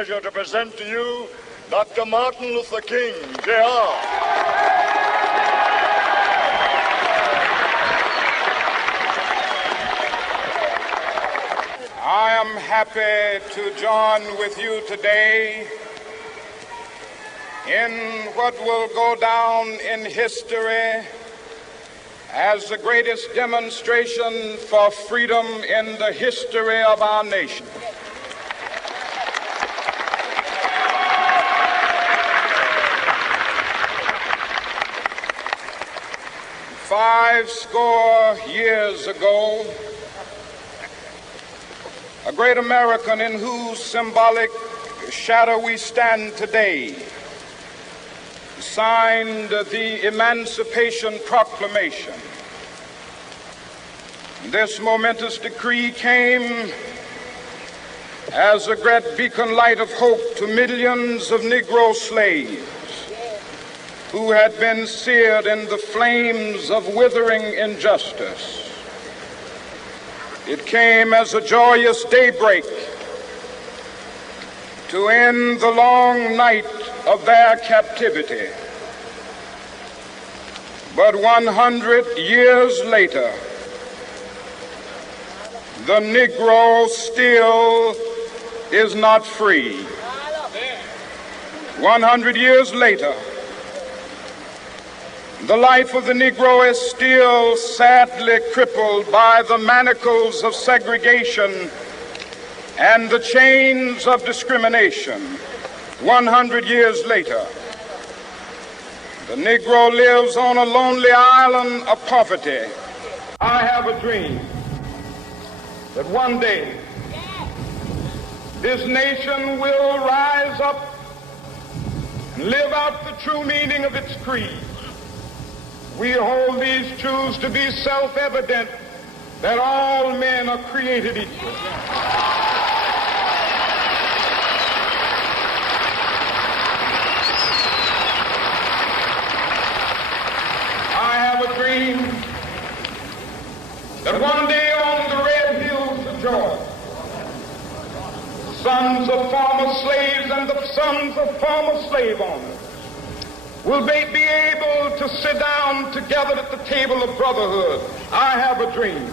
pleasure to present to you Dr. Martin Luther King, Jr. I am happy to join with you today in what will go down in history as the greatest demonstration for freedom in the history of our nation. Five score years ago, a great American in whose symbolic shadow we stand today signed the Emancipation Proclamation. This momentous decree came as a great beacon light of hope to millions of Negro slaves who had been seared in the flames of withering injustice. It came as a joyous daybreak to end the long night of their captivity. But 100 years later, the Negro still is not free. 100 years later, the life of the Negro is still sadly crippled by the manacles of segregation and the chains of discrimination. 100 years later, the Negro lives on a lonely island of poverty. I have a dream that one day this nation will rise up and live out the true meaning of its creed. We hold these truths to be self-evident, that all men are created equal. I have a dream that one day on the red hills of Georgia, sons of former slaves and the sons of former slave owners will they be able to sit down together at the table of brotherhood. I have a dream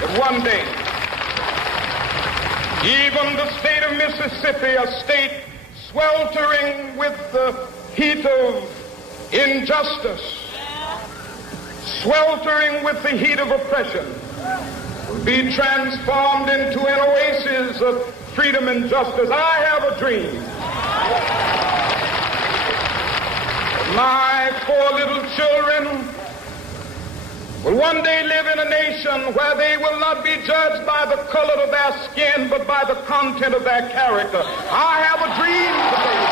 that one day, even the state of Mississippi, a state sweltering with the heat of injustice, sweltering with the heat of oppression, will be transformed into an oasis of freedom and justice. I have a dream. My four little children will one day live in a nation where they will not be judged by the color of their skin, but by the content of their character. I have a dream today.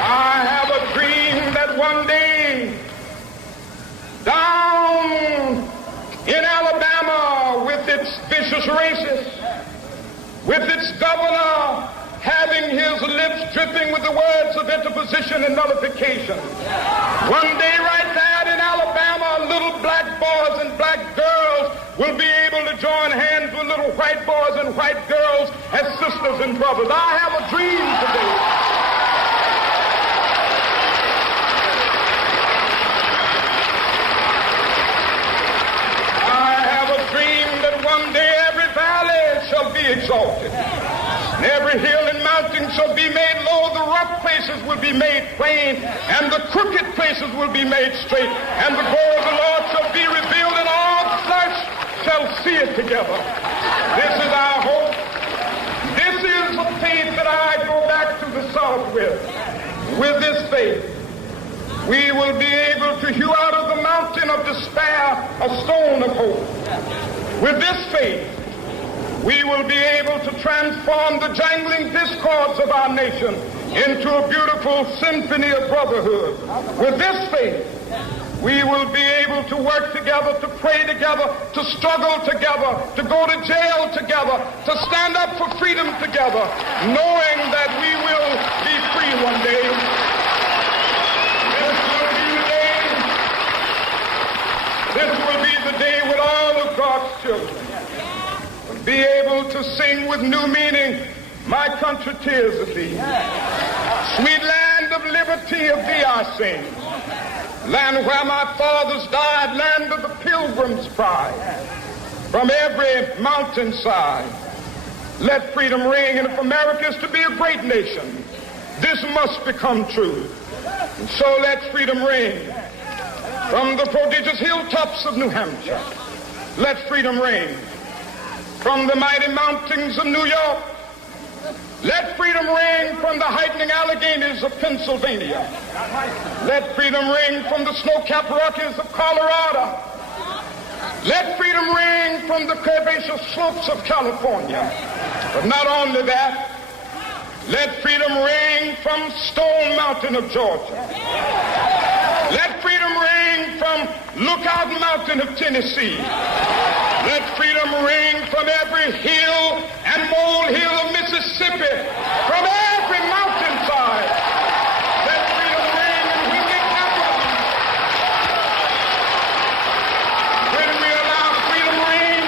I have a dream that one day down in Alabama, with its vicious racists, with its governor having his lips dripping with the words of interposition and nullification. One day right there in Alabama, little black boys and black girls will be able to join hands with little white boys and white girls as sisters and brothers. I have a dream today. I have a dream that one day every valley shall be exalted, and every hill and mountain shall be made low. The rough places will be made plain, and the crooked places will be made straight, and the glory of the Lord shall be revealed, and all flesh shall see it together. This is our hope. This is the faith that I go back to the South with. With this faith, we will be able to hew out of the mountain of despair a stone of hope. With this faith, we will be able to transform the jangling discords of our nation into a beautiful symphony of brotherhood. With this faith, we will be able to work together, to pray together, to struggle together, to go to jail together, to stand up for freedom together, knowing that we will be free one day. This will be the day when all of God's children will be able to sing with new meaning, my country, tears of thee. Sweet land of liberty, of thee I sing. Land where my fathers died, land of the pilgrim's pride. From every mountainside, let freedom ring. And if America is to be a great nation, this must become true. And so let freedom ring. From the prodigious hilltops of New Hampshire, let freedom ring. From the mighty mountains of New York, let freedom ring. From the heightening Alleghenies of Pennsylvania, let freedom ring. From the snow-capped Rockies of Colorado, let freedom ring. From the curvaceous slopes of California. But not only that, let freedom ring from Stone Mountain of Georgia. Let freedom ring from Lookout Mountain of Tennessee. Let freedom ring from every hill and molehill of Mississippi, from every mountainside. Let freedom ring, and when it happens, when we allow freedom ring,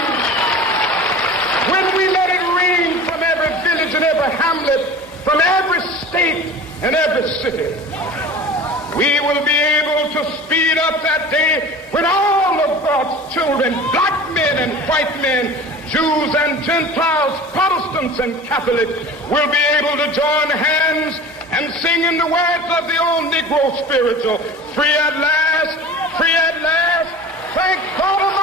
when we let it ring from every village and every hamlet, from every state and every city, we will be able to speed up that day when all of God's children, black men and white men, Jews and Gentiles, Protestants and Catholics, will be able to join hands and sing in the words of the old Negro spiritual, free at last, thank God